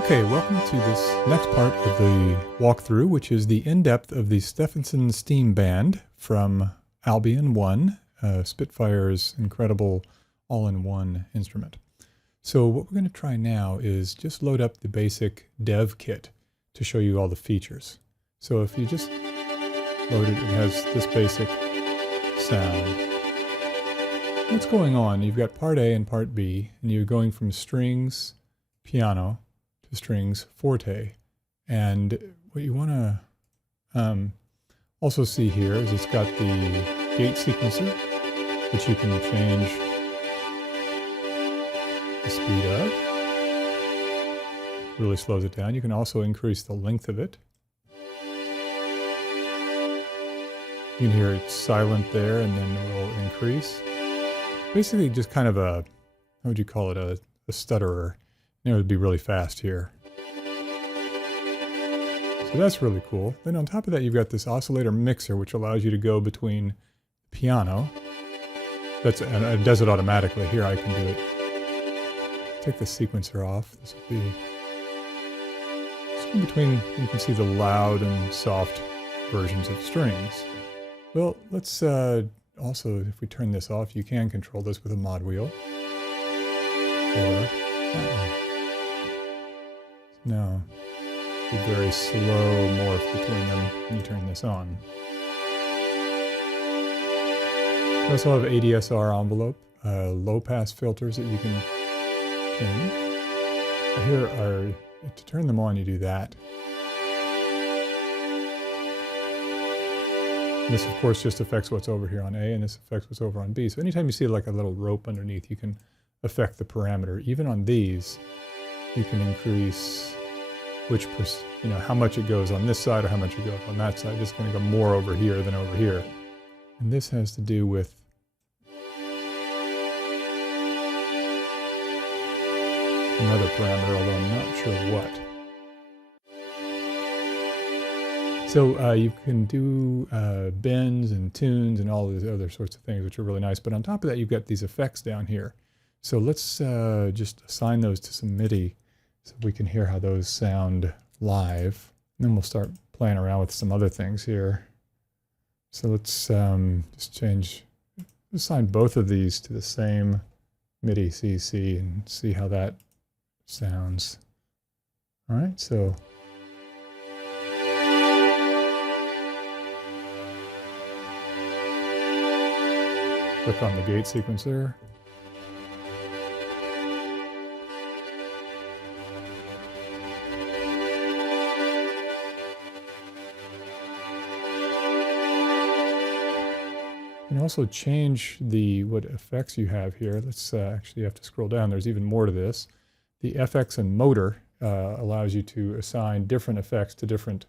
Okay, welcome to this next part of the walkthrough, which is the in-depth of the Stephenson Steam Band from Albion 1, Spitfire's incredible all-in-one instrument. So what we're going to try now is just load up the basic dev kit to show you all the features. So if you just load it, it has this basic sound. What's going on? You've got part A and part B, and you're going from strings, piano, to strings, forte. And what you want to also see here is it's got the gate sequencer, which you can change the speed of. Really slows it down. You can also increase the length of it. You can hear it's silent there, and then it will increase. Basically just kind of a, how would you call it, a stutterer. You know, it'd be really fast here. So that's really cool. Then on top of that, you've got this oscillator mixer, which allows you to go between piano. And it does it automatically. Here I can do it. Take the sequencer off. This will be just in between. You can see the loud and soft versions of strings. Well, let's also, if we turn this off, you can control this with a mod wheel. Or that one. No. A very slow morph between them when you turn this on. You also have ADSR envelope, low pass filters that you can change. Here are, to turn them on, you do that. And this of course just affects what's over here on A, and this affects what's over on B. So anytime you see like a little rope underneath, you can affect the parameter. Even on these, you can increase how much it goes on this side or how much it goes on that side. This is going to go more over here than over here. And this has to do with another parameter, although I'm not sure what. So you can do bends and tunes and all these other sorts of things, which are really nice. But on top of that, you've got these effects down here. So let's just assign those to some MIDI so we can hear how those sound live. And then we'll start playing around with some other things here. So let's just assign both of these to the same MIDI CC and see how that sounds. All right, so click on the gate sequencer. You can also change what effects you have here. Let's actually have to scroll down. There's even more to this. The FX and motor allows you to assign different effects to different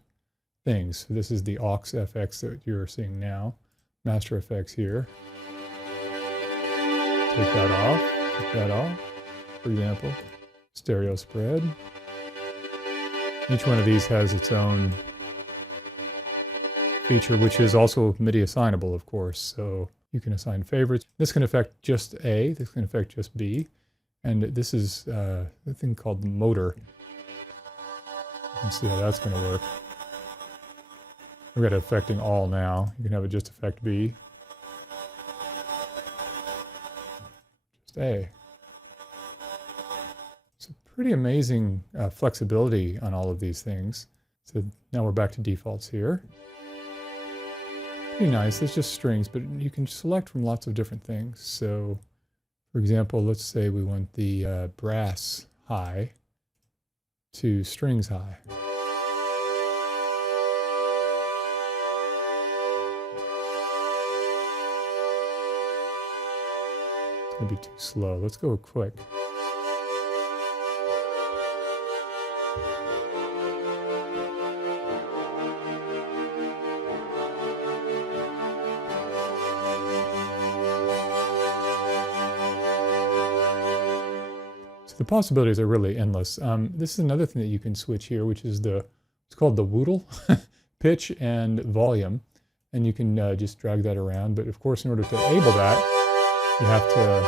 things. So this is the aux FX that you're seeing now. Master effects here. Take that off, for example. Stereo spread. Each one of these has its own feature, which is also MIDI assignable, of course. So you can assign favorites. This can affect just A, this can affect just B. And this is the thing called motor. You can see how that's going to work. We've got it affecting all now. You can have it just affect B. Just A. So pretty amazing flexibility on all of these things. So now we're back to defaults here. Pretty nice. It's just strings, but you can select from lots of different things. So, for example, let's say we want the brass high to strings high. It's going to be too slow. Let's go quick. The possibilities are really endless. This is another thing that you can switch here, which is it's called the Woodle, pitch and volume. And you can just drag that around. But of course, in order to enable that, you have to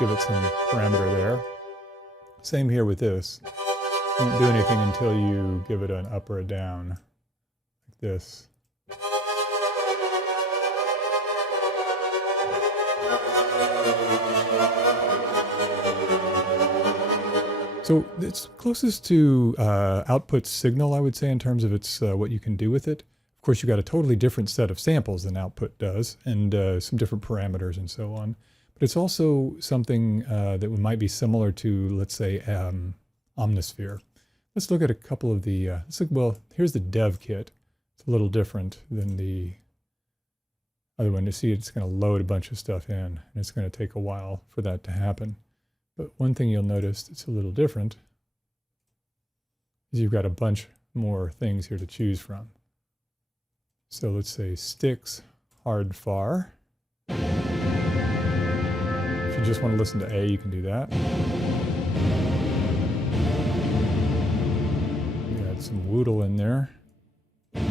give it some parameter there. Same here with this. Won't do anything until you give it an up or a down, like this. So it's closest to output signal, I would say, in terms of its what you can do with it. Of course, you've got a totally different set of samples than output does, and some different parameters and so on. But it's also something that might be similar to, let's say, Omnisphere. Let's look at a couple of the, well, here's the dev kit. It's a little different than the other one. You see, it's going to load a bunch of stuff in, and it's going to take a while for that to happen. But one thing you'll notice that's a little different is you've got a bunch more things here to choose from. So let's say sticks, hard far. If you just want to listen to A, you can do that. You add some woodle in there. Hear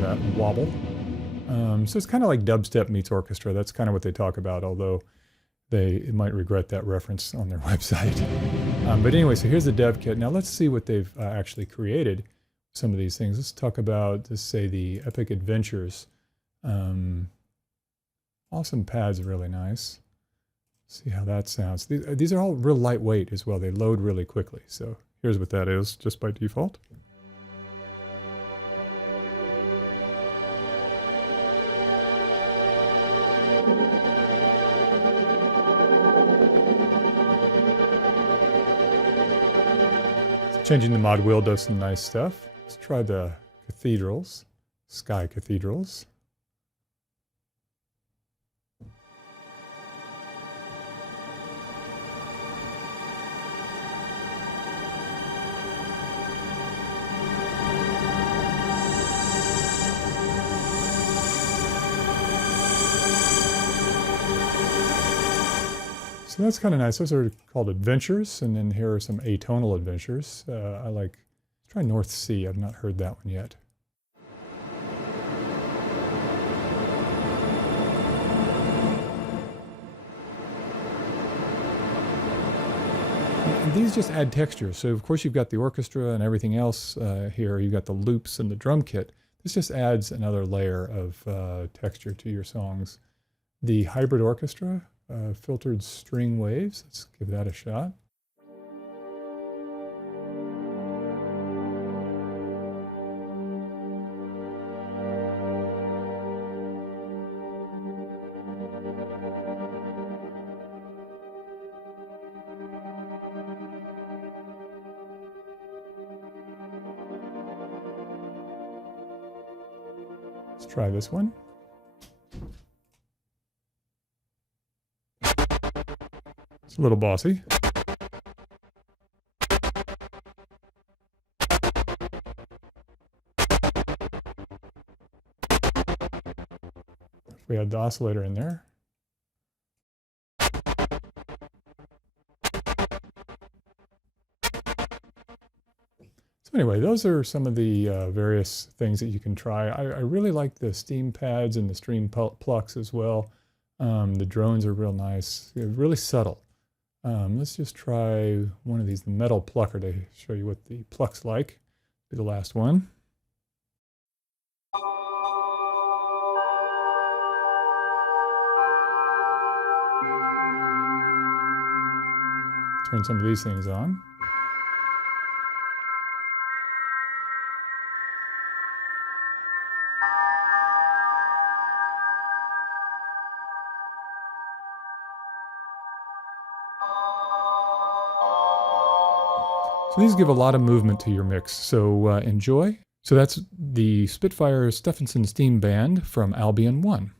that wobble. So it's kind of like dubstep meets orchestra. That's kind of what they talk about, although they might regret that reference on their website. But anyway, so here's the dev kit. Now let's see what they've actually created. Some of these things. Let's talk about, let's say, the Epic Adventures. Awesome pads, really nice. See how that sounds. These are all real lightweight as well. They load really quickly. So here's what that is just by default. Changing the mod wheel does some nice stuff. Let's try the cathedrals, sky cathedrals. So that's kind of nice. Those are called adventures, and then here are some atonal adventures. I like, let's try North Sea. I've not heard that one yet. And these just add texture. So of course you've got the orchestra and everything else here. You've got the loops and the drum kit. This just adds another layer of texture to your songs. The hybrid orchestra. Filtered string waves. Let's give that a shot. Let's try this one. It's a little bossy. If we had the oscillator in there. So anyway, those are some of the various things that you can try. I really like the steam pads and the stream plucks as well. The drones are real nice. They're really subtle. Let's just try one of these, the metal plucker, to show you what the pluck's like. Be the last one. Turn some of these things on. So these give a lot of movement to your mix, so enjoy. So that's the Spitfire Stephenson Steam Band from Albion 1.